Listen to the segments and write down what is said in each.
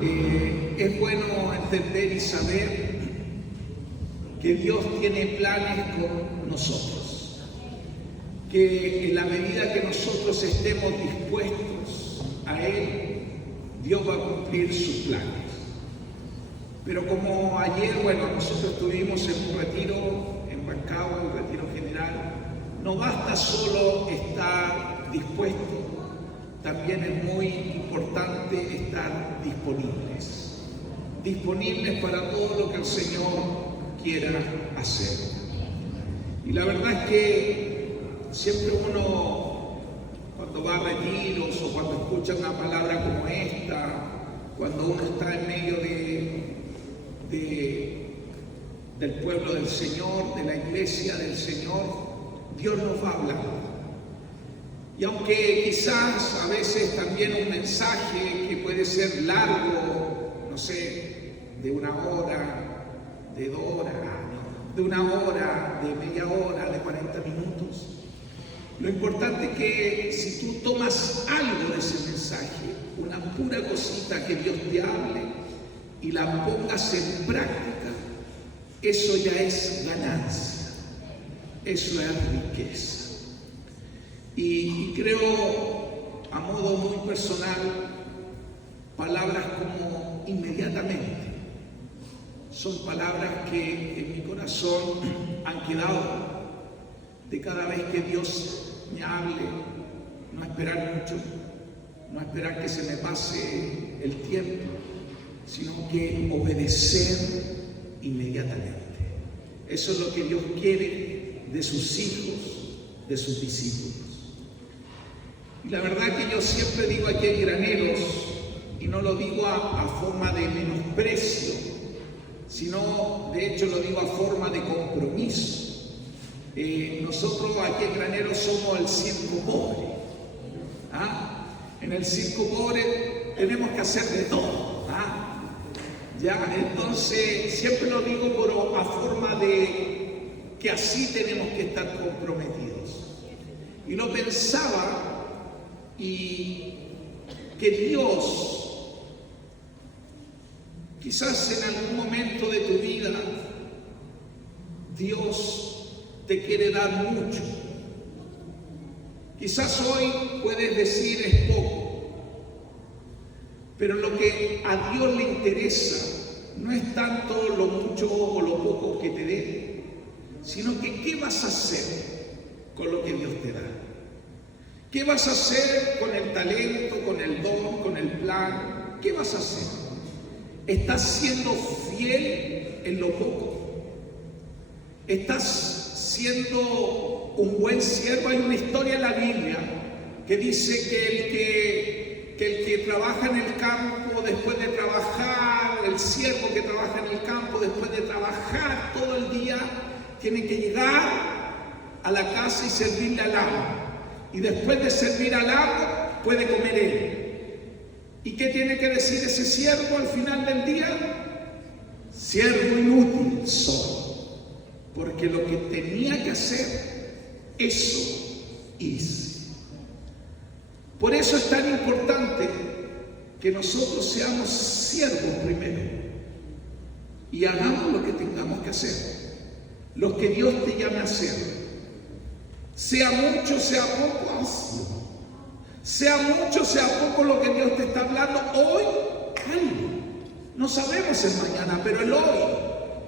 Es bueno entender y saber que Dios tiene planes con nosotros, que en la medida que nosotros estemos dispuestos a Él, Dios va a cumplir sus planes. Pero como ayer, nosotros estuvimos en un retiro en Bancao, un retiro general, no basta solo estar dispuesto, también es muy importante estar disponibles para todo lo que el Señor quiera hacer. Y la verdad es que siempre uno, cuando va a retiros o cuando escucha una palabra como esta, cuando uno está en medio del pueblo del Señor, de la iglesia del Señor, Dios nos va hablando. Y aunque quizás a veces también un mensaje que puede ser largo, no sé, de 1 hora, de 2 horas, de 1 hora, de media hora, de 40 minutos, lo importante es que si tú tomas algo de ese mensaje, una pura cosita que Dios te hable y la pongas en práctica, eso ya es ganancia, eso es riqueza. Y creo, a modo muy personal, palabras como inmediatamente son palabras que en mi corazón han quedado de cada vez que Dios me hable. No esperar mucho, no esperar que se me pase el tiempo, sino que obedecer inmediatamente. Eso es lo que Dios quiere de sus hijos, de sus discípulos. Y la verdad que yo siempre digo aquí en Graneros, y no lo digo a forma de menosprecio, sino de hecho lo digo a forma de compromiso. Nosotros aquí en Graneros somos el circo pobre. En el circo pobre tenemos que hacer de todo. Entonces siempre lo digo a forma de que así tenemos que estar comprometidos. Y lo pensaba, y que Dios, quizás en algún momento de tu vida, Dios te quiere dar mucho. Quizás hoy puedes decir es poco, pero lo que a Dios le interesa no es tanto lo mucho o lo poco que te dé, sino que qué vas a hacer con lo que Dios te da. ¿Qué vas a hacer con el talento, con el don, con el plan? ¿Qué vas a hacer? ¿Estás siendo fiel en lo poco? ¿Estás siendo un buen siervo? Hay una historia en la Biblia que dice que el que trabaja en el campo, después de trabajar, el siervo que trabaja en el campo, después de trabajar todo el día, tiene que llegar a la casa y servirle al amo. Y después de servir al amo, puede comer él. ¿Y qué tiene que decir ese siervo al final del día? Siervo inútil soy, porque lo que tenía que hacer, eso hice. Por eso es tan importante que nosotros seamos siervos primero y hagamos lo que tengamos que hacer, lo que Dios te llame a hacer. Sea mucho, sea poco, hazlo. Sea mucho, sea poco lo que Dios te está hablando hoy, hazlo. No sabemos el mañana, pero el hoy,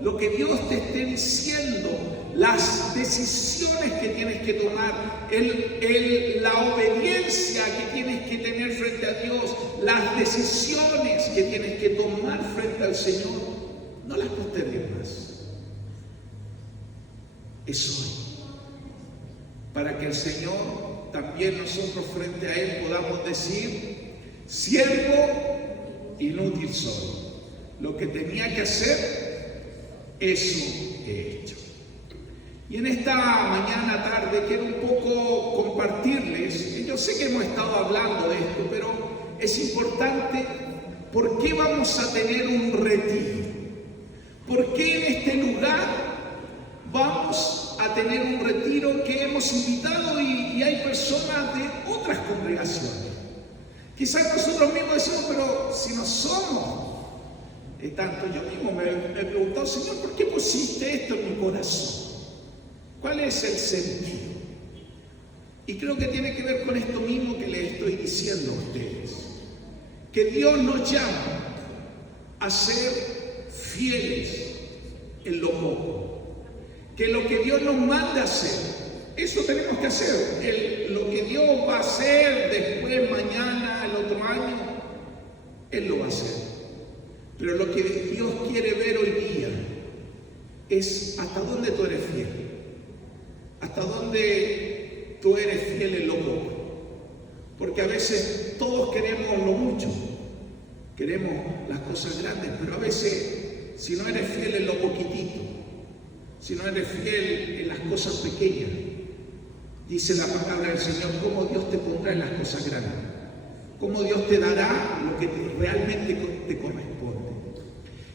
lo que Dios te esté diciendo, las decisiones que tienes que tomar, la obediencia que tienes que tener frente a Dios, las decisiones que tienes que tomar frente al Señor, no las postergues más. Es hoy. Para que el Señor, también nosotros frente a Él podamos decir, siervo inútil soy. Lo que tenía que hacer, eso he hecho. Y en esta mañana, tarde, quiero un poco compartirles, yo sé que hemos estado hablando de esto, pero es importante, ¿por qué vamos a tener un retiro? ¿Por qué en este lugar vamos a tener un retiro que hemos invitado y hay personas de otras congregaciones? Quizás nosotros mismos decimos, pero si no somos tanto. Yo mismo me preguntó, Señor, ¿por qué pusiste esto en mi corazón? ¿Cuál es el sentido? Y creo que tiene que ver con esto mismo que les estoy diciendo a ustedes. Que Dios nos llama a ser fieles en lo poco. Que lo que Dios nos manda a hacer, eso tenemos que hacer. Lo que Dios va a hacer después, mañana, el otro año, Él lo va a hacer. Pero lo que Dios quiere ver hoy día es hasta dónde tú eres fiel. Hasta dónde tú eres fiel en lo poco. Porque a veces todos queremos lo mucho. Queremos las cosas grandes, pero a veces si no eres fiel en lo poquitito, si no eres fiel en las cosas pequeñas, dice la palabra del Señor, cómo Dios te pondrá en las cosas grandes, cómo Dios te dará lo que realmente te corresponde.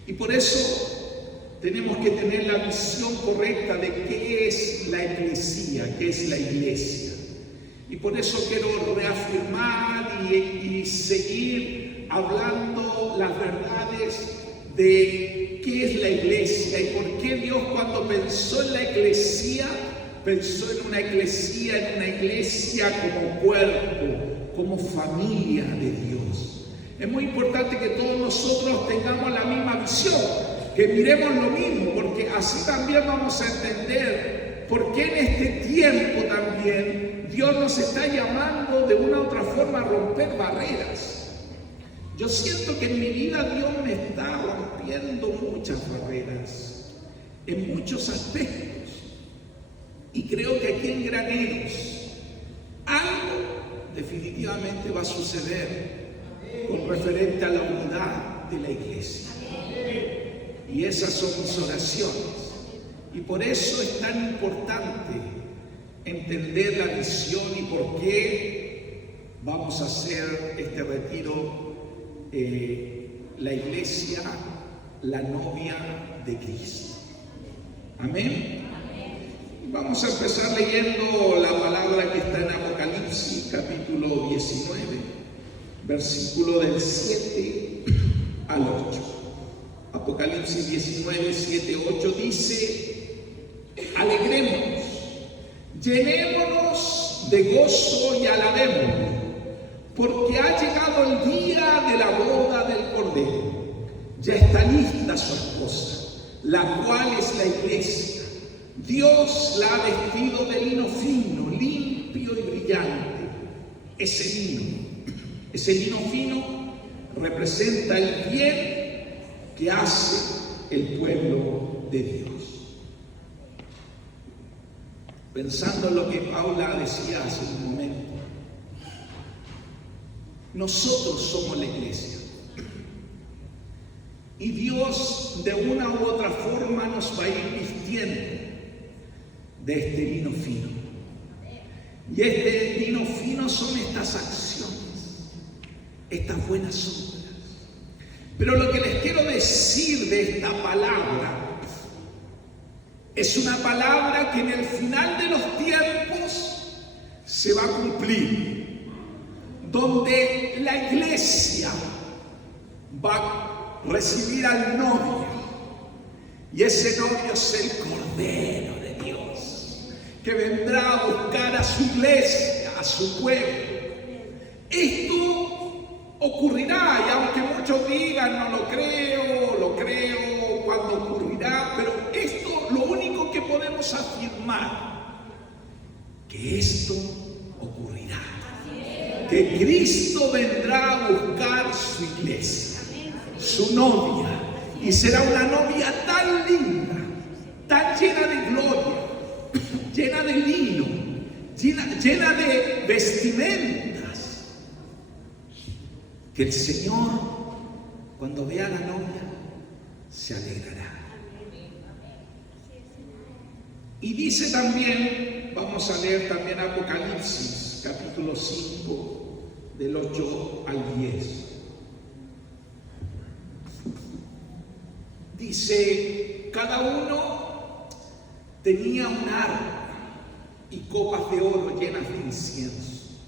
Y por eso tenemos que tener la visión correcta de qué es la eclesía, qué es la iglesia. Y por eso quiero reafirmar y seguir hablando las verdades de qué es la iglesia y por qué Dios, cuando pensó en la iglesia, pensó en una iglesia como cuerpo, como familia de Dios. Es muy importante que todos nosotros tengamos la misma visión, que miremos lo mismo, porque así también vamos a entender por qué en este tiempo también Dios nos está llamando de una u otra forma a romper barreras. Yo siento que en mi vida Dios me está rompiendo muchas barreras, en muchos aspectos. Y creo que aquí en Graneros algo definitivamente va a suceder con referente a la unidad de la iglesia. Y esas son mis oraciones. Y por eso es tan importante entender la visión y por qué vamos a hacer este retiro. La iglesia, la novia de Cristo. Amén. Vamos a empezar leyendo la palabra que está en Apocalipsis, capítulo 19, versículo del 7 al 8. Apocalipsis 19, 7, 8 dice: alegrémonos, llenémonos de gozo y alabémonos, porque ha llegado el día de la boda del Cordero. Ya está lista su esposa, la cual es la iglesia. Dios la ha vestido de lino fino, limpio y brillante. Ese lino fino representa el bien que hace el pueblo de Dios. Pensando en lo que Paula decía hace un momento, nosotros somos la iglesia y Dios de una u otra forma nos va a ir vistiendo de este lino fino. Y este lino fino son estas acciones, estas buenas obras. Pero lo que les quiero decir de esta palabra es una palabra que en el final de los tiempos se va a cumplir, donde la iglesia va a recibir al novio, y ese novio es el Cordero de Dios, que vendrá a buscar a su iglesia, a su pueblo. Esto ocurrirá, y aunque muchos digan no lo creo cuando ocurrirá, pero esto, lo único que podemos afirmar, que esto ocurrirá, que Cristo vendrá a buscar su iglesia, su novia, y será una novia tan linda, tan llena de gloria, llena de lino, llena de vestimentas, que el Señor, cuando vea a la novia, se alegrará. Y dice también, vamos a leer también Apocalipsis, capítulo 5, del 8 al 10. Dice, cada uno tenía un arpa y copas de oro llenas de incienso,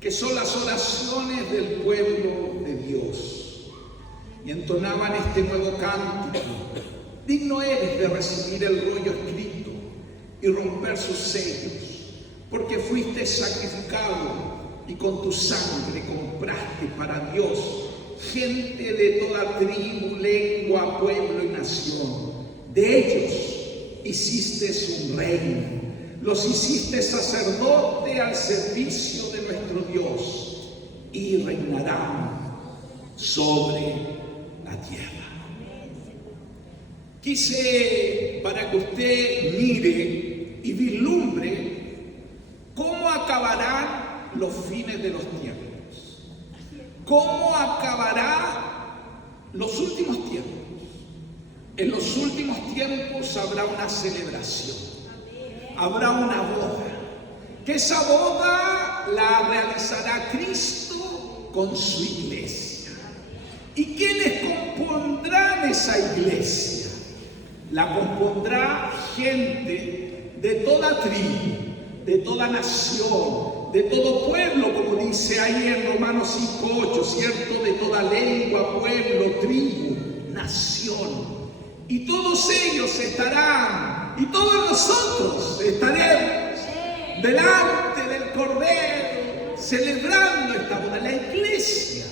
que son las oraciones del pueblo de Dios. y entonaban este nuevo cántico. Digno eres de recibir el rollo escrito y romper sus sellos, porque fuiste sacrificado y con tu sangre compraste para Dios gente de toda tribu, lengua, pueblo y nación. De ellos hiciste un reino, los hiciste sacerdote al servicio de nuestro Dios y reinarán sobre la tierra. Quise para que usted mire y vislumbre cómo acabarán los fines de los tiempos, cómo acabará los últimos tiempos. En los últimos tiempos habrá una celebración, habrá una boda, que esa boda la realizará Cristo con su iglesia. ¿Y quiénes compondrán esa iglesia? La compondrá gente de toda tribu, de toda nación, de todo pueblo, como dice ahí en Romanos 5:8, ¿cierto? De toda lengua, pueblo, tribu, nación. Y todos ellos estarán, y todos nosotros estaremos delante del Cordero celebrando esta boda. La iglesia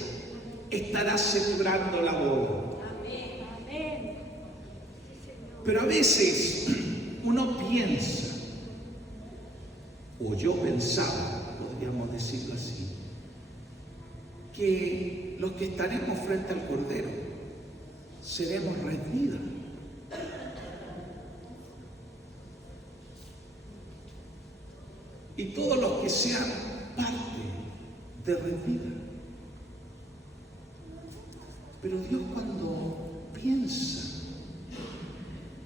estará celebrando la boda. Pero a veces uno piensa, o yo pensaba, podríamos decirlo así, que los que estaremos frente al Cordero seremos red vida. Y todos los que sean parte de red vida. Pero Dios, cuando piensa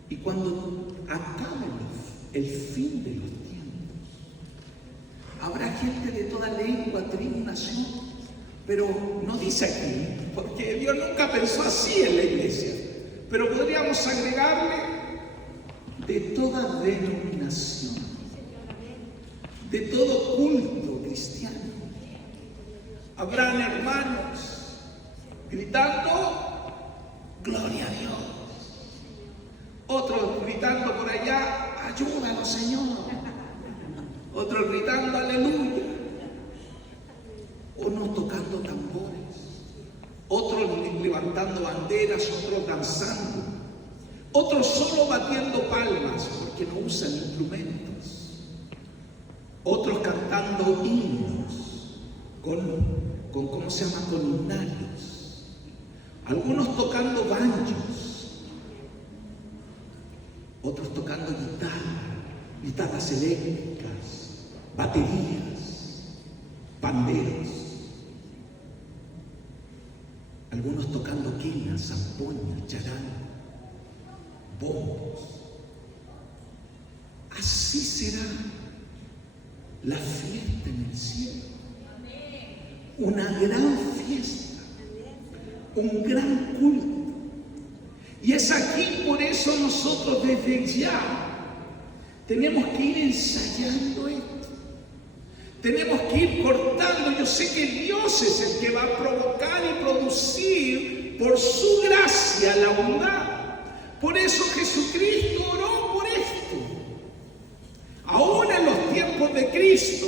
y cuando acabe el fin de los tiempos, habrá gente de toda lengua, tribu, nación. Pero no dice aquí, porque Dios nunca pensó así en la iglesia. Pero podríamos agregarle de toda denominación, de todo culto cristiano. Habrán hermanos gritando gloria a Dios, otros gritando por allá ayúdanos Señor, otros gritando aleluya, unos tocando tambores, otros levantando banderas, otros danzando, otros solo batiendo palmas porque no usan instrumentos, otros cantando himnos con ¿cómo se llama? Columnarios, algunos tocando banjos, otros tocando guitarras eléctricas, baterías, panderos, algunos tocando quinas, zampoñas, charango, bombos. Así será la fiesta en el cielo. Una gran fiesta, un gran culto. Y es aquí, por eso nosotros desde ya tenemos que ir ensayando esto. Tenemos que ir cortando. Yo sé que Dios es el que va a provocar y producir por su gracia la bondad. Por eso Jesucristo oró por esto. Aún en los tiempos de Cristo,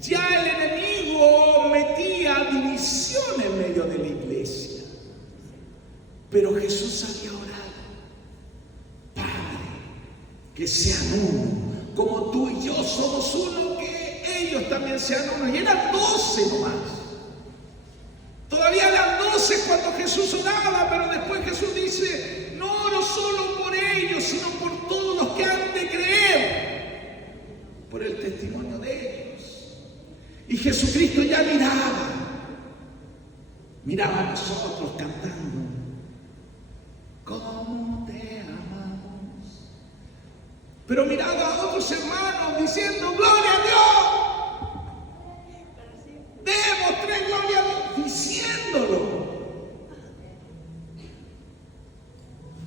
ya el enemigo metía división en medio de la iglesia. Pero Jesús había orado: Padre, que sean uno, como tú y yo somos uno, que ellos también sean uno. Y eran 12 nomás. Todavía eran 12 cuando Jesús oraba, pero después Jesús dice: no oro solo por ellos, sino por todos los que han de creer, por el testimonio de ellos. Y Jesucristo ya miraba a nosotros cantando: ¿cómo te amamos? Pero miraba a otros hermanos diciendo: gloria a Dios. Démosle gloria a Dios, diciéndolo.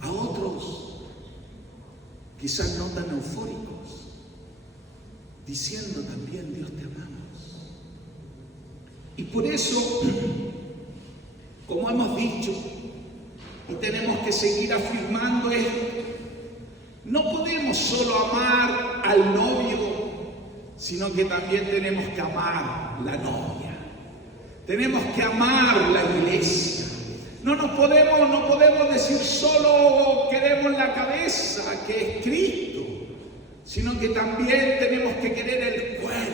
A otros, quizás no tan eufóricos, diciendo también: Dios te amamos. Y por eso como hemos dicho, y tenemos que seguir afirmando esto, no podemos solo amar al novio, sino que también tenemos que amar la novia. Tenemos que amar la iglesia. No podemos decir solo queremos la cabeza, que es Cristo, sino que también tenemos que querer el cuerpo.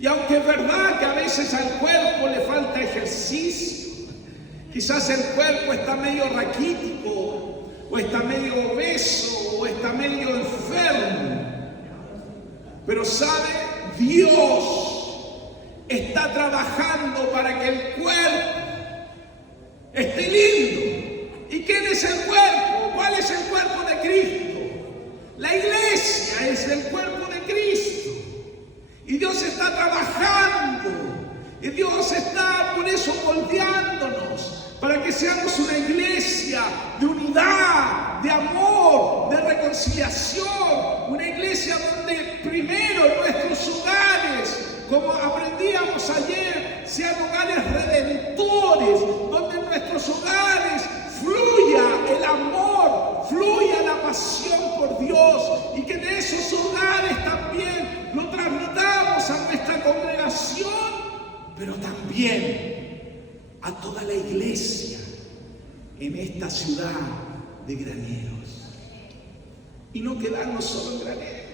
Y aunque es verdad que a veces al cuerpo le falta ejercicio, quizás el cuerpo está medio raquítico, o está medio obeso, o está medio enfermo, pero ¿sabe? Dios está trabajando para que el cuerpo esté lindo. ¿Y quién es el cuerpo? ¿Cuál es el cuerpo de Cristo? La iglesia es el cuerpo de Cristo. Y Dios está trabajando. Y Dios está por eso moldeándonos, para que seamos una iglesia de unidad, de amor, de reconciliación. Una iglesia donde primero en nuestros hogares, como aprendíamos ayer, sean hogares redentores, donde en nuestros hogares fluya el amor, fluya la pasión por Dios, y que en esos hogares también lo transmitamos a nuestra congregación, pero también a toda la iglesia en esta ciudad de Graneros. Y no quedarnos solo en Graneros.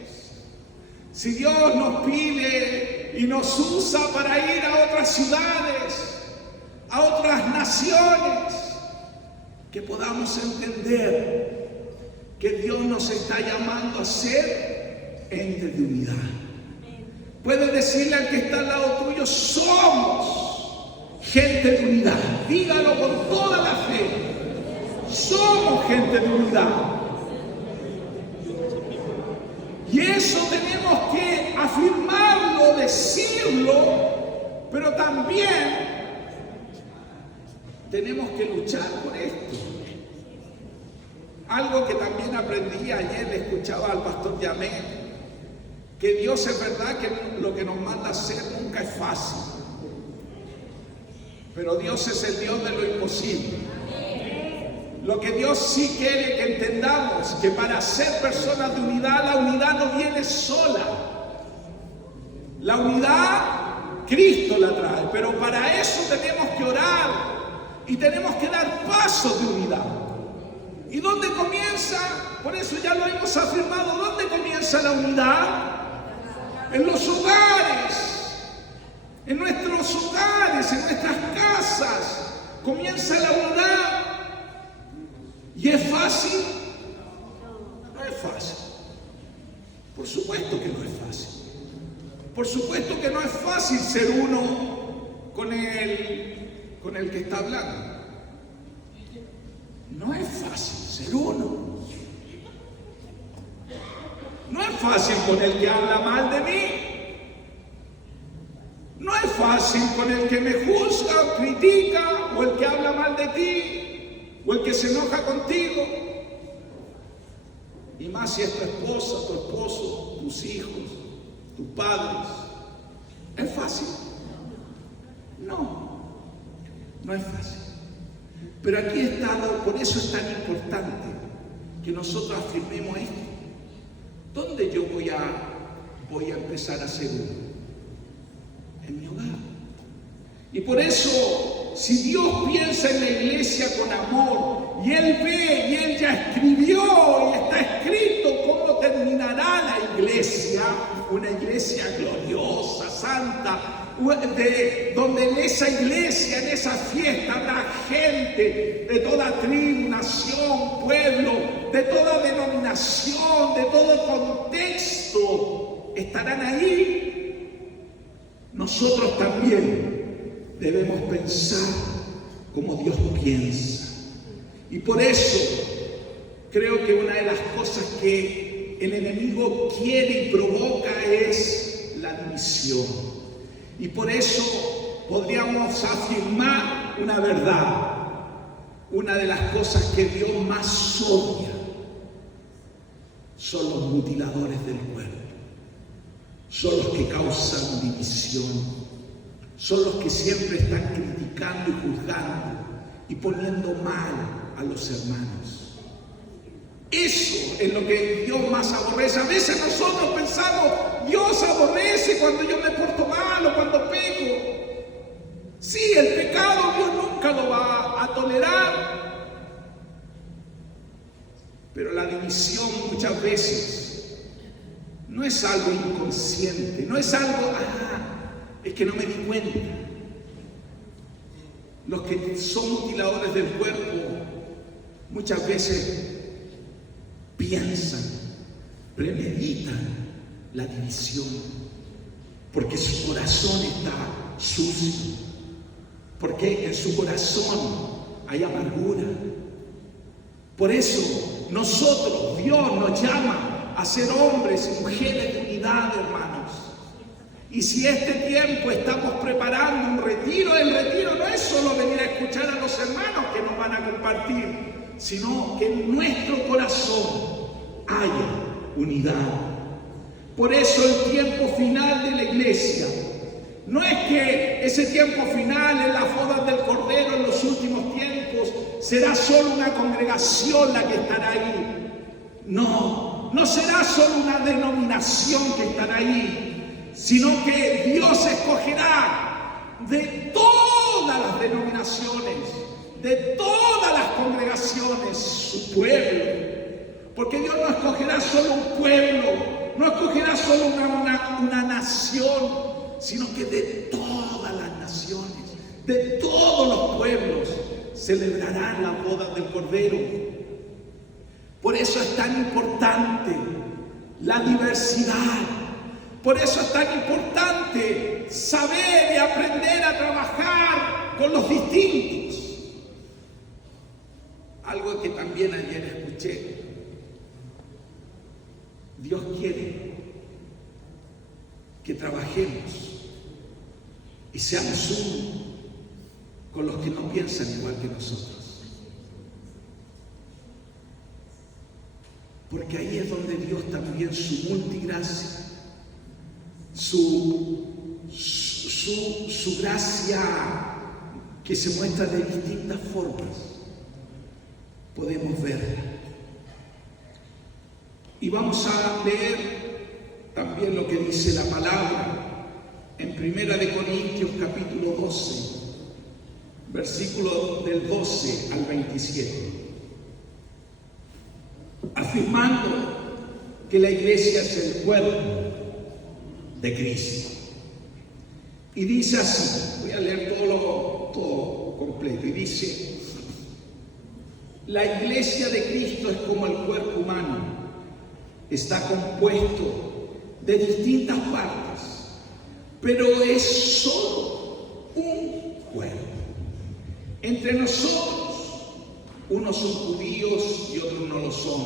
Si Dios nos pide y nos usa para ir a otras ciudades, a otras naciones, que podamos entender que Dios nos está llamando a ser entes de unidad. Puedes decirle al que está al lado tuyo: somos gente de unidad. Dígalo con toda la fe. Somos gente de unidad. Y eso tenemos que afirmarlo, decirlo, pero también tenemos que luchar por esto. Algo que también aprendí ayer, le escuchaba al pastor Yamé, que Dios es verdad que lo que nos manda a hacer nunca es fácil, pero Dios es el Dios de lo imposible. Lo que Dios sí quiere que entendamos, que para ser personas de unidad, la unidad no viene sola. La unidad, Cristo la trae, pero para eso tenemos que orar y tenemos que dar pasos de unidad. ¿Y dónde comienza? Por eso ya lo hemos afirmado. ¿Dónde comienza la unidad? En los hogares, en nuestros hogares, en nuestras casas, comienza la unidad. ¿Y es fácil? No es fácil. Por supuesto que no es fácil. Por supuesto que no es fácil ser uno con el que está hablando. No es fácil ser uno. No es fácil con el que habla mal de mí. No es fácil con el que me juzga o critica, o el que habla mal de ti, o el que se enoja contigo. Y más si es tu esposa, tu esposo, tus hijos, tus padres. ¿Es fácil? No, no es fácil. Pero aquí está, por eso es tan importante que nosotros afirmemos esto. ¿Dónde yo voy a empezar a ser uno? En mi hogar. Y por eso, si Dios piensa en la iglesia con amor, y Él ve, y Él ya escribió, y está escrito cómo terminará la iglesia, una iglesia gloriosa, santa, donde en esa iglesia, en esa fiesta, habrá gente de toda tribu, nación, pueblo, de toda denominación, de todo contexto, estarán ahí. Nosotros también debemos pensar como Dios piensa. Y por eso creo que una de las cosas que el enemigo quiere y provoca es la división. Y por eso podríamos afirmar una verdad. Una de las cosas que Dios más odia son los mutiladores del cuerpo. Son los que causan división. son los que siempre están criticando y juzgando y poniendo mal a los hermanos. Eso es lo que Dios más aborrece. A veces nosotros pensamos, Dios aborrece cuando yo me porto mal o cuando peco. Sí, el pecado Dios nunca lo va a tolerar. Pero la división muchas veces no es algo inconsciente, no es algo, es que no me di cuenta. Los que son mutiladores del cuerpo muchas veces piensan, premeditan la división, porque su corazón está sucio, porque en su corazón hay amargura. Por eso nosotros, Dios nos llama a ser hombres y mujeres de unidad, hermanos. Y si este tiempo estamos preparando un retiro, el retiro no es solo venir a escuchar a los hermanos que nos van a compartir, sino que en nuestro corazón haya unidad. Por eso el tiempo final de la iglesia no es que ese tiempo final en las bodas del Cordero en los últimos tiempos será solo una congregación la que estará ahí. No será solo una denominación que estará ahí, sino que Dios escogerá de todas las denominaciones, de todas las congregaciones, su pueblo. Porque Dios no escogerá solo un pueblo, no escogerá solo una nación, sino que de todas las naciones, de todos los pueblos, celebrarán la boda del Cordero. Por eso es tan importante la diversidad. Por eso es tan importante saber y aprender a trabajar con los distintos. Algo que también ayer escuché. Dios quiere que trabajemos y seamos uno con los que no piensan igual que nosotros. Porque ahí es donde Dios también su multigracia, su gracia que se muestra de distintas formas, podemos verla. Y vamos a leer también lo que dice la palabra en 1 Corintios capítulo 12, versículo del 12 al 27, afirmando que la iglesia es el cuerpo de Cristo. Y dice así, voy a leer todo completo, y dice: la iglesia de Cristo es como el cuerpo humano. Está compuesto de distintas partes, pero es solo un cuerpo. Entre nosotros, unos son judíos y otros no lo son.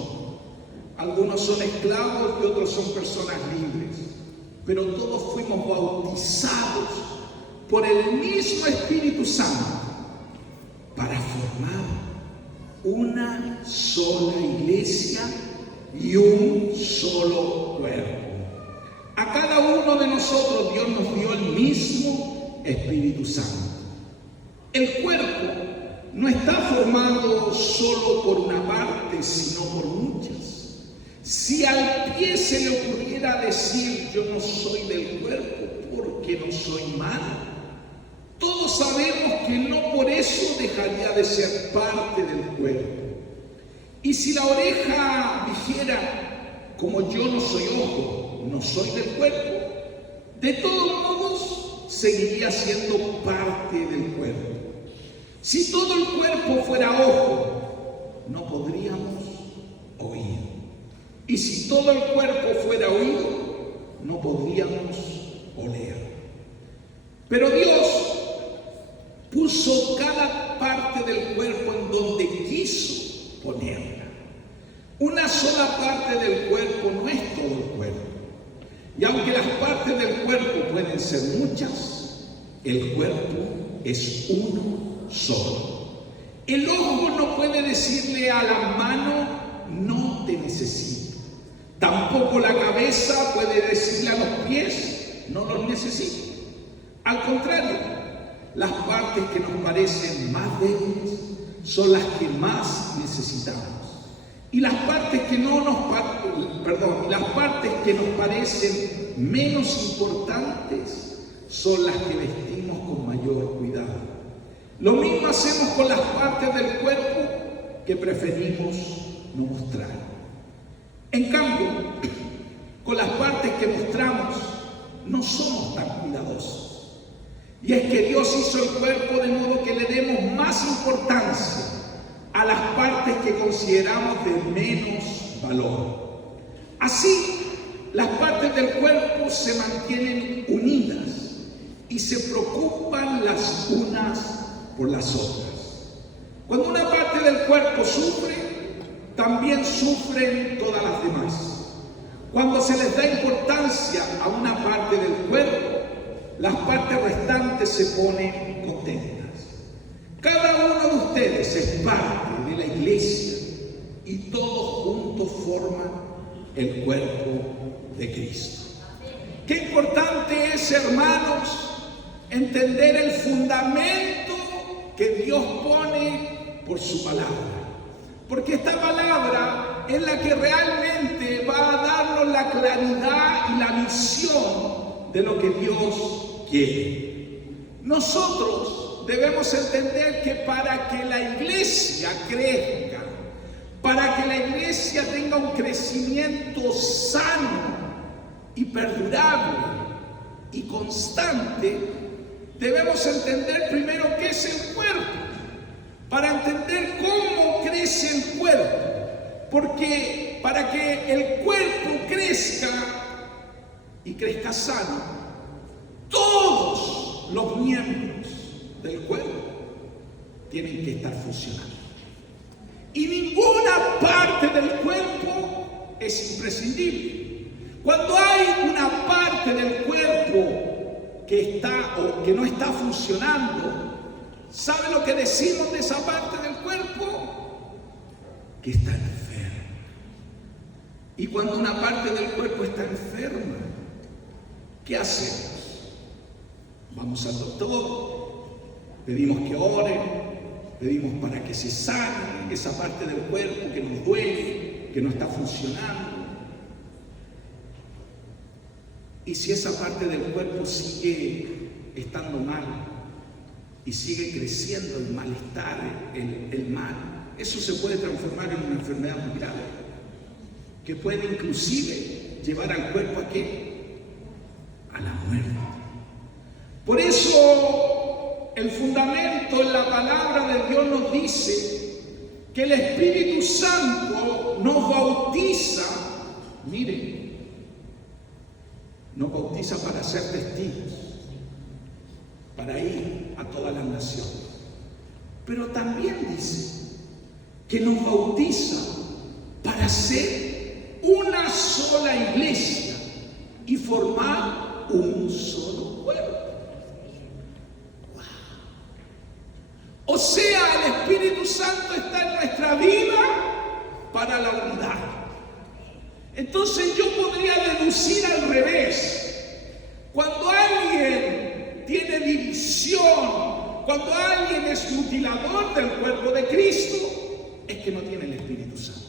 Algunos son esclavos y otros son personas libres. Pero todos fuimos bautizados por el mismo Espíritu Santo para formar una sola iglesia y un solo cuerpo. A cada uno de nosotros Dios nos dio el mismo Espíritu Santo. El cuerpo no está formado solo por una parte, sino por muchas. Si al pie se le ocurriera decir: yo no soy del cuerpo porque no soy mano, todos sabemos que no por eso dejaría de ser parte del cuerpo. Y si la oreja dijera: como yo no soy ojo, no soy del cuerpo, de todos modos seguiría siendo parte del cuerpo. Si todo el cuerpo fuera ojo, no podríamos oír. Y si todo el cuerpo fuera oído, no podríamos oler. Pero Dios puso cada parte del cuerpo en donde quiso ponerla. Una sola parte del cuerpo no es todo el cuerpo. Y aunque las partes del cuerpo pueden ser muchas, el cuerpo es uno solo. El ojo no puede decirle a la mano: no te necesito. Tampoco la cabeza puede decirle a los pies: no los necesito. Al contrario, las partes que nos parecen más débiles son las que más necesitamos. Y las partes que las partes que nos parecen menos importantes son las que vestimos con mayor cuidado. Lo mismo hacemos con las partes del cuerpo que preferimos no mostrar. En cambio, con las partes que mostramos no somos tan cuidadosos. Y es que Dios hizo el cuerpo de modo que le demos más importancia a las partes que consideramos de menos valor. Así, las partes del cuerpo se mantienen unidas y se preocupan las unas por las otras. Cuando una parte del cuerpo sufre, también sufren todas las demás. Cuando se les da importancia a una parte del cuerpo, las partes restantes se ponen contentas. Cada uno de ustedes es parte de la iglesia y todos juntos forman el cuerpo de Cristo. Qué importante es, hermanos, entender el fundamento que Dios pone por su palabra. Porque esta palabra es la que realmente va a darnos la claridad y la visión de lo que Dios quiere. Nosotros debemos entender que para que la iglesia crezca, para que la iglesia tenga un crecimiento sano y perdurable y constante, debemos entender primero qué es el cuerpo, para entender cómo crece el cuerpo, porque para que el cuerpo crezca y crezca sano, todos los miembros del cuerpo tienen que estar funcionando. Y ninguna parte del cuerpo es imprescindible. Cuando hay una parte del cuerpo que está o que no está funcionando, ¿sabe lo que decimos de esa parte del cuerpo? Que está enferma. Y cuando una parte del cuerpo está enferma, ¿qué hacemos? Vamos al doctor, pedimos que oren, pedimos para que se sane esa parte del cuerpo que nos duele, que no está funcionando. Y si esa parte del cuerpo sigue estando mal y sigue creciendo el malestar, el mal, eso se puede transformar en una enfermedad muy grave, que puede inclusive llevar al cuerpo ¿a qué? A la muerte. Por eso el fundamento en la palabra de Dios nos dice que el Espíritu Santo nos bautiza, miren, nos bautiza para ser testigos, para ir a todas las naciones. Pero también dice que nos bautiza para ser una sola iglesia y formar un solo cuerpo. O sea, el Espíritu Santo está en nuestra vida para la unidad. Entonces yo podría deducir al revés. Cuando alguien tiene división, cuando alguien es mutilador del cuerpo de Cristo, es que no tiene el Espíritu Santo.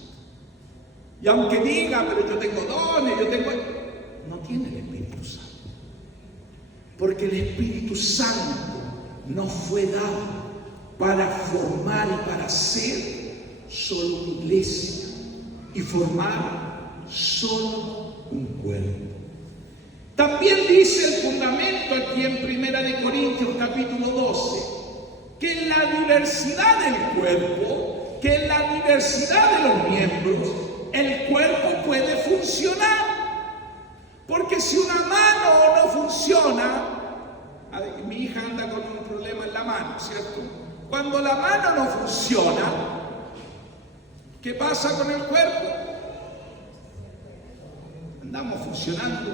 Y aunque diga, pero yo tengo dones, no tiene el Espíritu Santo. Porque el Espíritu Santo nos fue dado para formar y para ser solo una iglesia y formar solo un cuerpo. También dice el fundamento aquí en 1 Corintios capítulo 12, que en la diversidad del cuerpo, que en la diversidad de los miembros, el cuerpo puede funcionar. Porque si una mano no funciona, mi hija anda con un problema en la mano, ¿cierto? Cuando la mano no funciona, ¿qué pasa con el cuerpo? Andamos funcionando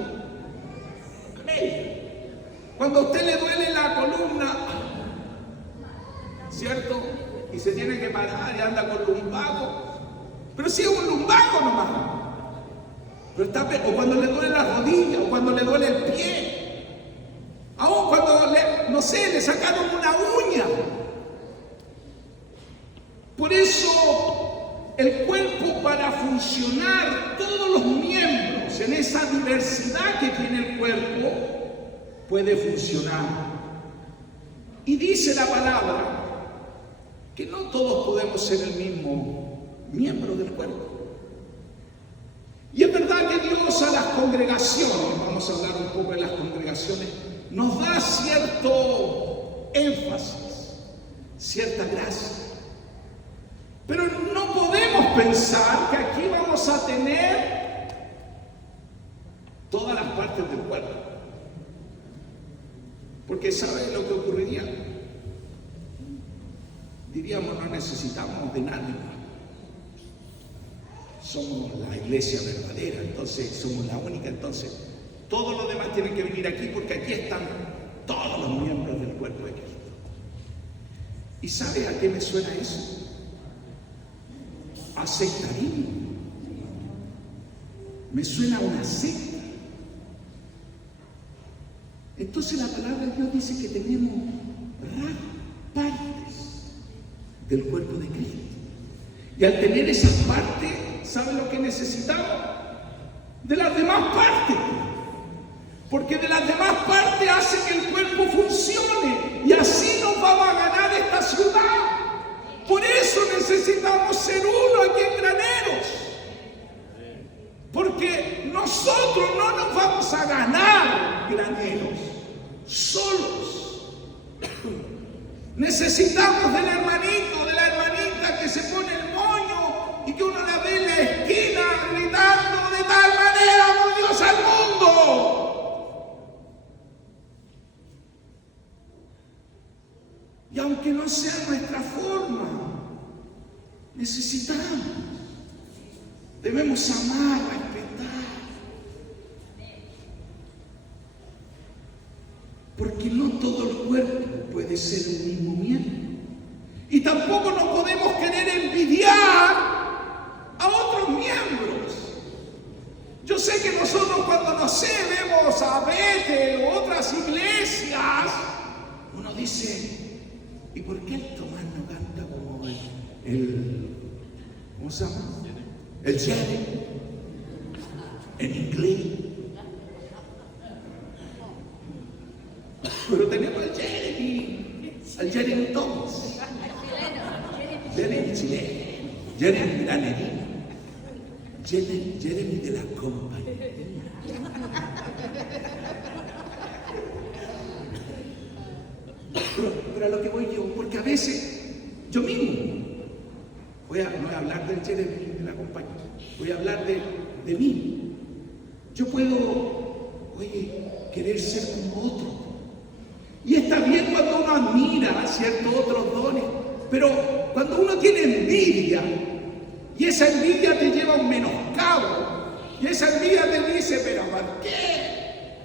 a medio. Cuando a usted le duele la columna, ¿cierto? Y se tiene que parar y anda con lumbago. Pero si es un lumbago nomás. Pero o cuando le duele la rodilla, o cuando le duele el pie. aún cuando, no sé, le sacaron una uña. Por eso el cuerpo, para funcionar, todos los miembros en esa diversidad que tiene el cuerpo, puede funcionar. Y dice la palabra que no todos podemos ser el mismo miembro del cuerpo. Y es verdad que Dios a las congregaciones, vamos a hablar un poco de las congregaciones, nos da cierto énfasis, cierta gracia. Pero no podemos pensar que aquí vamos a tener todas las partes del cuerpo. Porque ¿sabe lo que ocurriría? Diríamos, no necesitamos de nadie. Somos la iglesia verdadera, entonces somos la única, entonces todos los demás tienen que venir aquí porque aquí están todos los miembros del cuerpo de Cristo. ¿Y sabe a qué me suena eso? A sectarismo. Me suena a una secta. Entonces la palabra de Dios dice que tenemos partes del cuerpo de Cristo. Y al tener esas partes, ¿sabe lo que necesitamos? De las demás partes. Porque de las demás partes hace que el cuerpo funcione. Y así nos vamos a ganar esta ciudad. Por eso necesitamos ser uno aquí en Graneros. Porque nosotros no nos vamos a ganar Graneros solos. Necesitamos del hermanito, de la hermanita que se pone el moño y que uno la ve en la esquina gritando de tal manera, por Dios, al mundo. Y aunque no sea nuestra forma, necesitamos, debemos amar, respetar. Porque no todo el cuerpo puede ser el mismo miembro. Y tampoco nos podemos querer envidiar a otros miembros. Yo sé que nosotros cuando, no sé, vemos a Bethel o otras iglesias, uno dice, ¿y por qué el Tomás no canta como ¿cómo se llama? El Jeremy, en inglés? Pero tenemos al Jeremy Thomas, Jeremy chileno, Jeremy granerino, Jeremy de la compañía. Pero a lo que voy yo, porque a veces yo mismo no voy a hablar del Jeremy de la compañía, voy a hablar de mí. Yo puedo, querer ser como otro. Y está bien cuando uno admira ciertos otros dones, pero cuando uno tiene envidia, y esa envidia te lleva a un menoscabo, y esa envidia te dice, pero ¿para qué?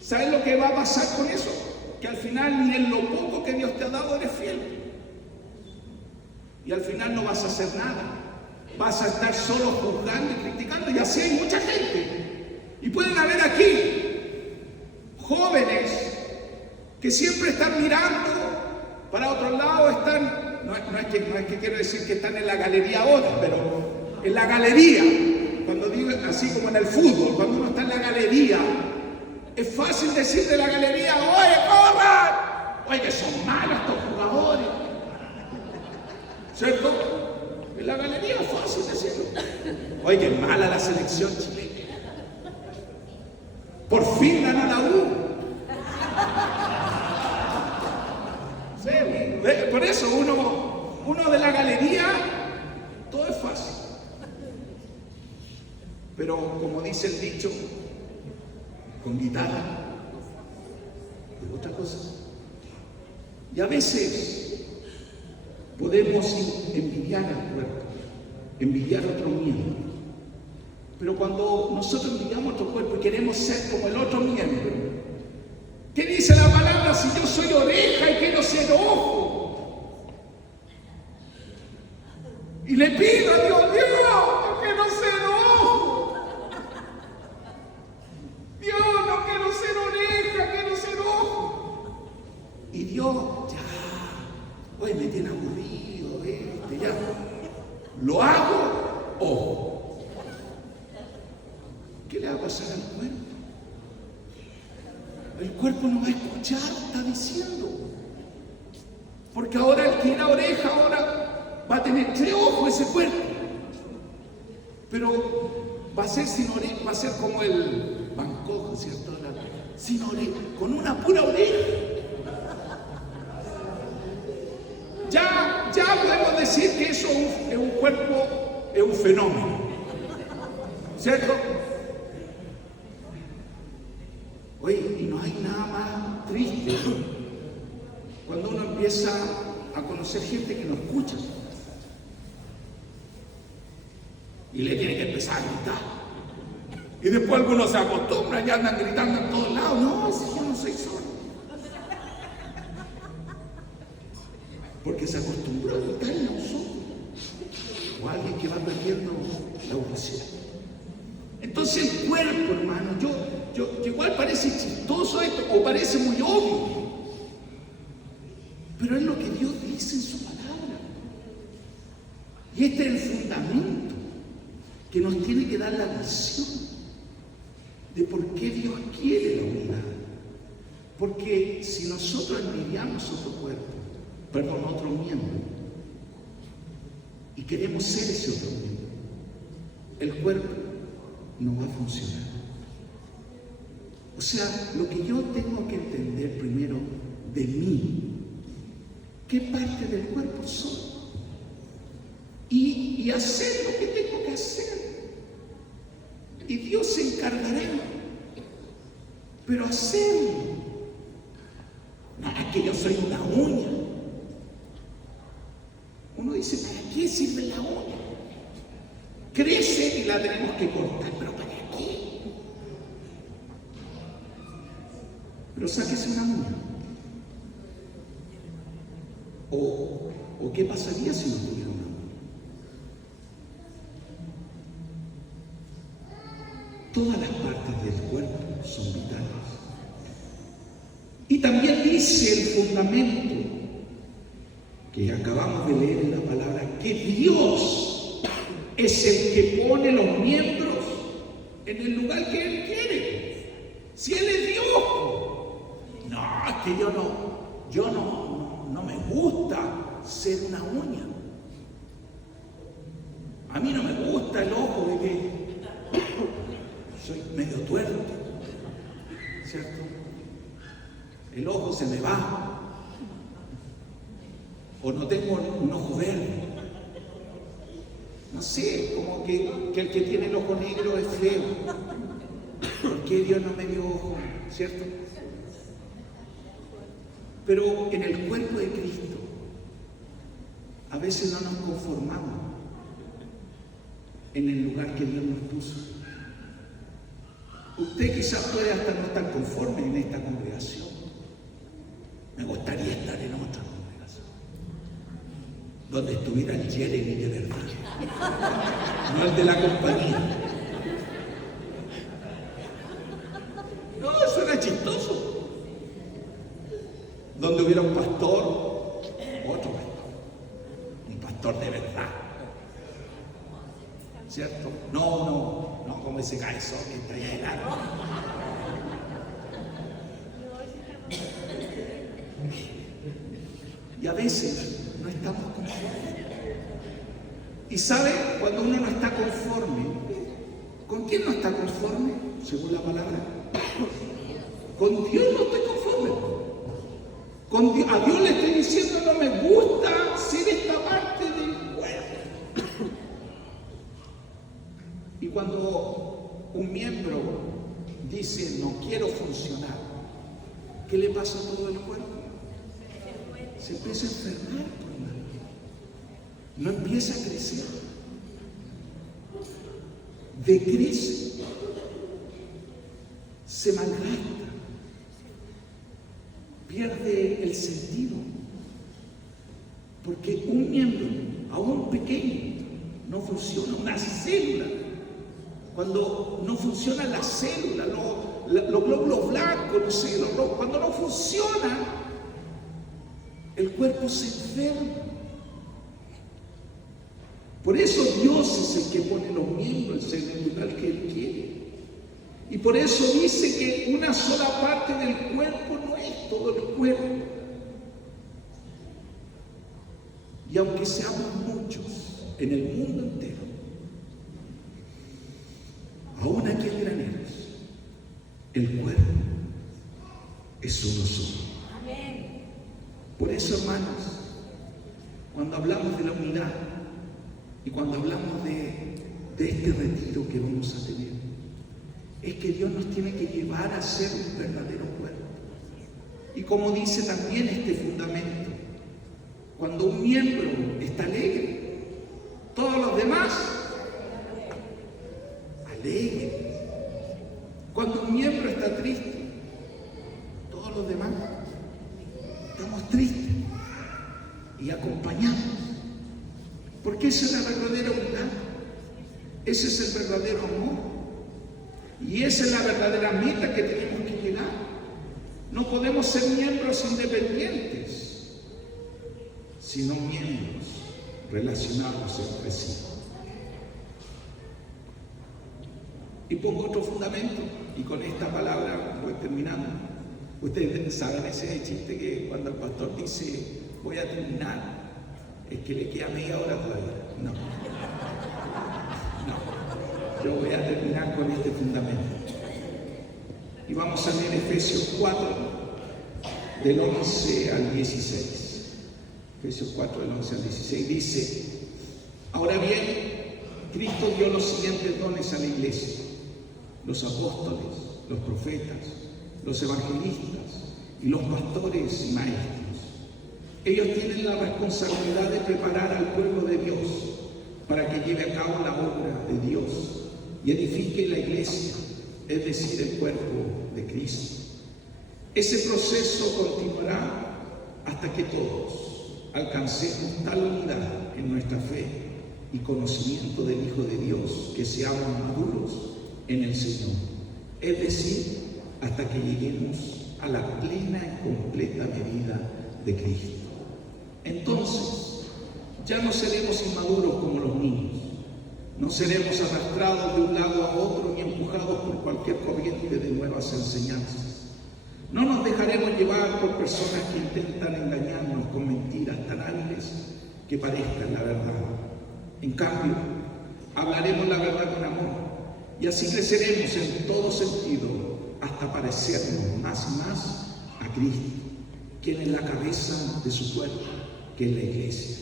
¿Sabes lo que va a pasar con eso? Que al final ni en lo poco que Dios te ha dado eres fiel. Y al final no vas a hacer nada. Vas a estar solo juzgando y criticando, y así hay mucha gente. Y pueden haber aquí jóvenes que siempre están mirando para otro lado, están, no es que quiero decir que están en la galería ahora, pero en la galería, cuando digo así como en el fútbol, cuando uno está en la galería, es fácil decir de la galería, oye, corran, oye, que son malos estos jugadores, ¿cierto? En la galería es fácil decirlo, oye, que mala la selección chilena, por fin gana la U. Sí, por eso uno de la galería, todo es fácil. Pero como dice el dicho, con guitarra es otra cosa. Y a veces podemos envidiar al cuerpo, envidiar a otro miembro. Pero cuando nosotros envidiamos a otro cuerpo y queremos ser como el otro miembro, ¿qué dice la palabra? Si yo soy oreja y quiero ser ojo. Y le pido a Dios, yo quiero ser ojo. Dios, no quiero ser oreja, quiero ser ojo. lo hago, ojo. ¿Qué le va a pasar al cuerpo? El cuerpo no va a escuchar, está diciendo. Porque ahora el que era oreja, ahora va a tener 3 ojos ese cuerpo. Pero va a ser sin oreja, va a ser como el Bangkok, ¿cierto? Sin oreja, con una pura oreja. Ya podemos decir que eso es un cuerpo, es un fenómeno, ¿cierto? Oye, y no hay nada más triste cuando uno empieza a conocer gente que no escucha y le tiene que empezar a gritar. Y después algunos se acostumbran y andan gritando en todos lados. No, si yo no soy sordo. Porque se acostumbró a gritar en nosotros. O alguien que va perdiendo la audición. Entonces el cuerpo, hermano, yo igual parece chistoso esto, o parece muy obvio. Pero es lo que Dios dice en su palabra. Y este es el fundamento que nos tiene que dar la visión de por qué Dios quiere la unidad. Porque si nosotros envidiamos otro miembro, y queremos ser ese otro miembro, el cuerpo no va a funcionar. O sea, lo que yo tengo que entender primero de mí, qué parte del cuerpo soy, y hacer lo que tengo que hacer. Y Dios se encargará, pero hacerlo. No es que yo soy una uña. Uno dice, ¿para qué sirve la uña? Crece y la tenemos que cortar, pero ¿para qué? Pero sáquese una uña. ¿O qué pasaría si no tuviera una uña? Todas las partes del cuerpo son vitales. Y también dice el fundamento que acabamos de leer en la palabra, que Dios es el que pone los miembros en el lugar que Él quiere. Si Él es Dios, no, es que yo no me gusta ser una uña. A mí no me gusta el ojo de que soy medio tuerto, ¿cierto? El ojo se me va. O no tengo un ojo verde. No sé, como que el que tiene el ojo negro es feo. ¿Por qué Dios no me dio ojo? ¿Cierto? Pero en el cuerpo de Cristo, a veces no nos conformamos en el lugar que Dios nos puso. Usted quizás puede hasta no estar conforme en esta congregación. Me gustaría estar en otra congregación, donde estuviera el Jeremy de verdad, no el de la compañía. No, eso era chistoso. Donde hubiera un pastor, otro pastor, un pastor de verdad, ¿cierto? No como ese cabezón que está allá en algo. Y a veces no estamos conformes. Y sabe, cuando uno no está conforme, ¿con quién no está conforme? Según la palabra. Con Dios no estoy conforme. A Dios le estoy diciendo, no me gusta ser esta parte del cuerpo. Y cuando un miembro dice, no quiero funcionar, ¿qué le pasa a todo el cuerpo? Se empieza a enfermar por una vida. No empieza a crecer. Decrece. Se malgasta. Pierde el sentido. Porque un miembro, aún pequeño, no funciona. Una célula. Cuando no funciona la célula, los glóbulos blancos, no sé, los rojos, cuando no funciona, el cuerpo se enferma. Por eso Dios es el que pone los miembros en el lugar que Él quiere. Y por eso dice que una sola parte del cuerpo no es todo el cuerpo. Y aunque seamos muchos en el mundo entero, aún aquí en Graneros, el cuerpo es uno solo. Amén. Por eso, hermanos, cuando hablamos de la unidad y cuando hablamos de este retiro que vamos a tener, es que Dios nos tiene que llevar a ser un verdadero cuerpo. Y como dice también este fundamento, cuando un miembro está alegre, todos los demás alegres. Cuando un miembro está triste, todos los demás estamos tristes y acompañamos. Porque esa es la verdadera unidad. Ese es el verdadero amor. Y esa es la verdadera meta que tenemos que llegar. No podemos ser miembros independientes, sino miembros relacionados entre sí. Y pongo otro fundamento, y con esta palabra voy terminando. Ustedes saben ese chiste que cuando el pastor dice voy a terminar, es que le queda media hora todavía. No. Yo voy a terminar con este fundamento. Y vamos a leer Efesios 4, del 11 al 16. Efesios 4, del 11 al 16 dice: ahora bien, Cristo dio los siguientes dones a la iglesia: los apóstoles, los profetas, los evangelistas y los pastores y maestros. Ellos tienen la responsabilidad de preparar al pueblo de Dios para que lleve a cabo la obra de Dios y edifique la iglesia, es decir, el cuerpo de Cristo. Ese proceso continuará hasta que todos alcancemos tal unidad en nuestra fe y conocimiento del Hijo de Dios que seamos maduros en el Señor, es decir, hasta que lleguemos a la plena y completa medida de Cristo. Entonces, ya no seremos inmaduros como los niños. No seremos arrastrados de un lado a otro ni empujados por cualquier corriente de nuevas enseñanzas. No nos dejaremos llevar por personas que intentan engañarnos con mentiras tan hábiles que parezcan la verdad. En cambio, hablaremos la verdad con amor y así creceremos en todo sentido hasta parecernos más y más a Cristo, quien es la cabeza de su cuerpo, que es la iglesia.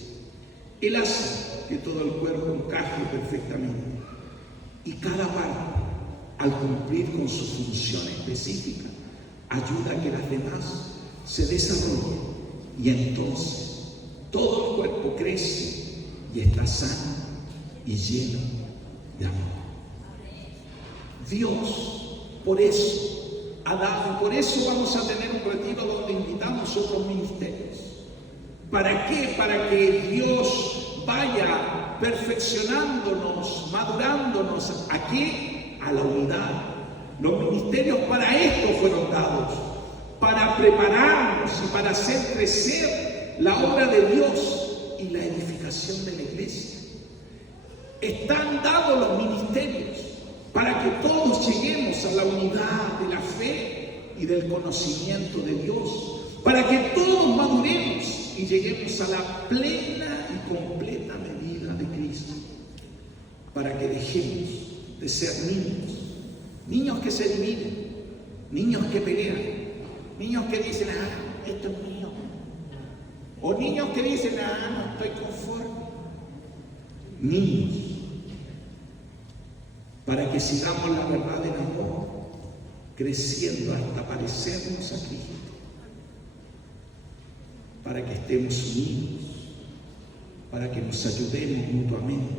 Él hace que todo el cuerpo encaje perfectamente y cada parte, al cumplir con su función específica, ayuda a que las demás se desarrollen y entonces todo el cuerpo crece y está sano y lleno de amor. Dios, por eso, ha dado, por eso vamos a tener un retiro donde invitamos otros ministerios. ¿Para qué? Para que Dios vaya perfeccionándonos, madurándonos. ¿A qué? A la unidad. Los ministerios para esto fueron dados, para prepararnos y para hacer crecer la obra de Dios y la edificación de la iglesia. Están dados los ministerios para que todos lleguemos a la unidad de la fe y del conocimiento de Dios, para que todos maduremos y lleguemos a la plena y completa medida de Cristo, para que dejemos de ser niños que se dividen, niños que pelean, niños que dicen, esto es mío, o niños que dicen, no estoy conforme. Niños, para que sigamos la verdad en amor, creciendo hasta parecernos a Cristo, para que estemos unidos, para que nos ayudemos mutuamente,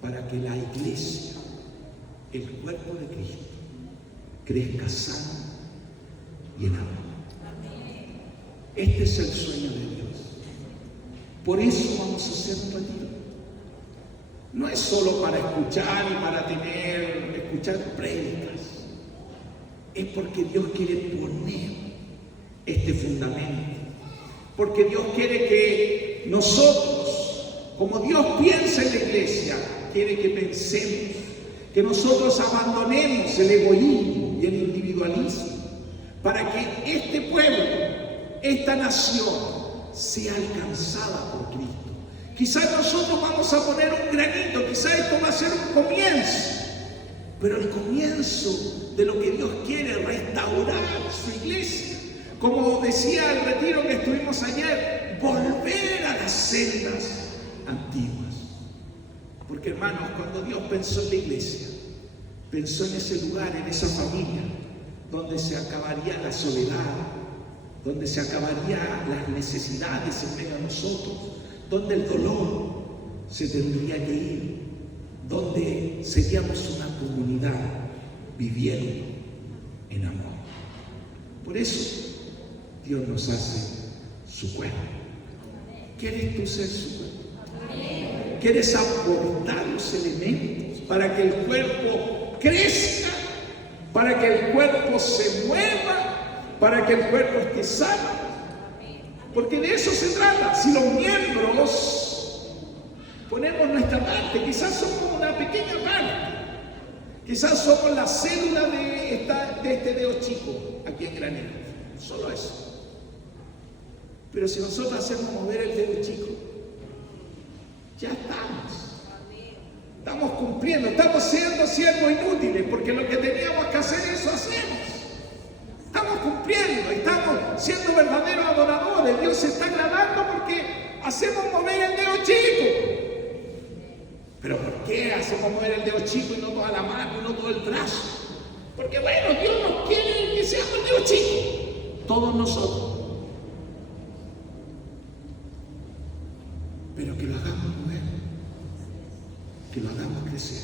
para que la iglesia, el cuerpo de Cristo, crezca sano y en amor. Este es el sueño de Dios. Por eso vamos a hacer un retiro. No es solo para escuchar y para escuchar prédicas. Es porque Dios quiere poner este fundamento. Porque Dios quiere que nosotros como Dios piensa en la iglesia, quiere que pensemos, que nosotros abandonemos el egoísmo y el individualismo, para que este pueblo, esta nación, sea alcanzada por Cristo. Quizás nosotros vamos a poner un granito, quizás esto va a ser un comienzo, pero el comienzo de lo que Dios quiere, restaurar su iglesia. Como decía el retiro que estuvimos ayer, volver a las sendas antiguas. Porque hermanos, cuando Dios pensó en la iglesia, pensó en ese lugar, en esa familia, donde se acabaría la soledad, donde se acabarían las necesidades en medio de nosotros, donde el dolor se tendría que ir, donde seríamos una comunidad viviendo en amor. Por eso Dios nos hace su cuerpo. ¿Quieres tú ser su cuerpo? ¿Quieres aportar los elementos para que el cuerpo crezca, para que el cuerpo se mueva, para que el cuerpo esté sano? Porque de eso se trata. Si los miembros ponemos nuestra parte, quizás somos una pequeña parte, quizás somos la célula de este dedo chico aquí en Granero, solo eso. Pero si nosotros hacemos mover el dedo chico, ya estamos cumpliendo, estamos siendo siervos inútiles, porque lo que teníamos que hacer, eso hacemos. Estamos cumpliendo, estamos siendo verdaderos adoradores. Dios se está agradando porque hacemos mover el dedo chico. Pero ¿por qué hacemos mover el dedo chico y no toda la mano y no todo el brazo? Porque bueno, Dios nos quiere que seamos el dedo chico, todos nosotros. Pero que lo hagamos mover, que lo hagamos crecer.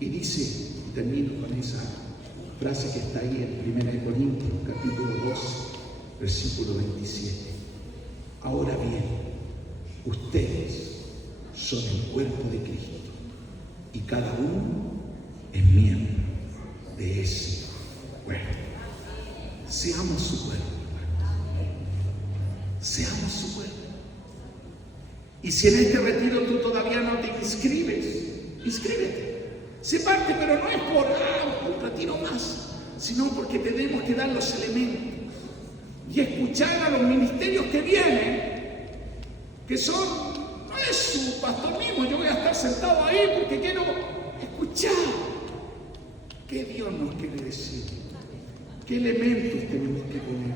Y dice, y termino con esa frase que está ahí en 1 Corintios, capítulo 2, versículo 27. Ahora bien, ustedes son el cuerpo de Cristo y cada uno es miembro de ese cuerpo. Seamos su cuerpo, seamos su cuerpo. Y si en este retiro tú todavía no te inscribes, inscríbete. Se parte, pero no es por un retiro más, sino porque tenemos que dar los elementos y escuchar a los ministerios que vienen, que son, no es su pastor mismo, yo voy a estar sentado ahí porque quiero escuchar qué Dios nos quiere decir, qué elementos tenemos que poner.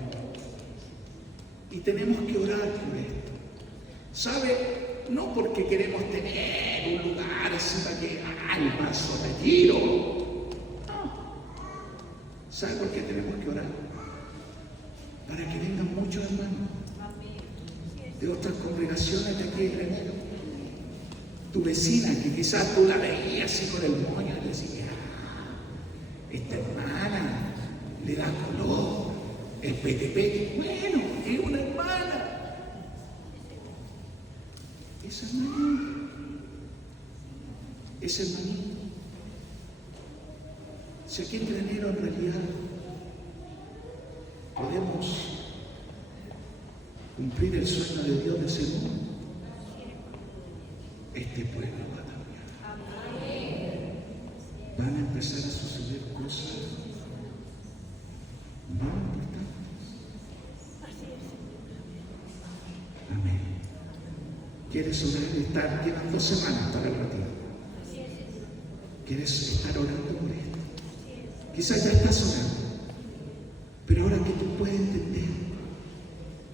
Y tenemos que orar por esto. ¿Sabe? No porque queremos tener un lugar así para que el paso retiro. No. ¿Sabe por qué tenemos que orar? Para que vengan muchos hermanos de otras congregaciones de aquí de Granero. Tu vecina, que quizás tú la veías así con el moño y decías, esta hermana le da color, el pete. Bueno, es una hermana. Es hermanito. Es hermanito. Si aquí en Granero en realidad podemos cumplir el sueño de Dios de ser uno, este pueblo va a cambiar. Van a empezar a suceder cosas muy importantes. Amén. ¿Quieres orar? Quedan 2 semanas para el retiro. ¿Quieres estar orando por esto? Quizás ya estás orando, pero ahora que tú puedes entender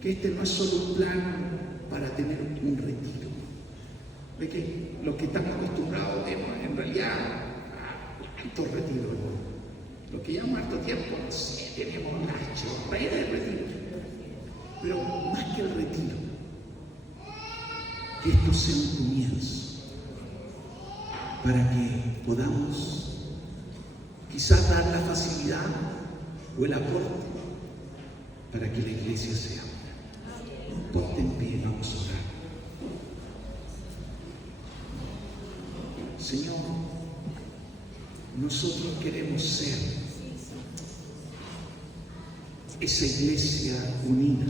que este no es solo un plan para tener un retiro, de que los que están acostumbrados en realidad a estos retiros, lo que llamo harto tiempo, no sé, tenemos una chorrera de retiro, pero más que el retiro, que esto sea un comienzo para que podamos quizás dar la facilidad o el aporte para que la iglesia sea una. Ponte en pie, vamos a orar. Señor, nosotros queremos ser esa iglesia unida,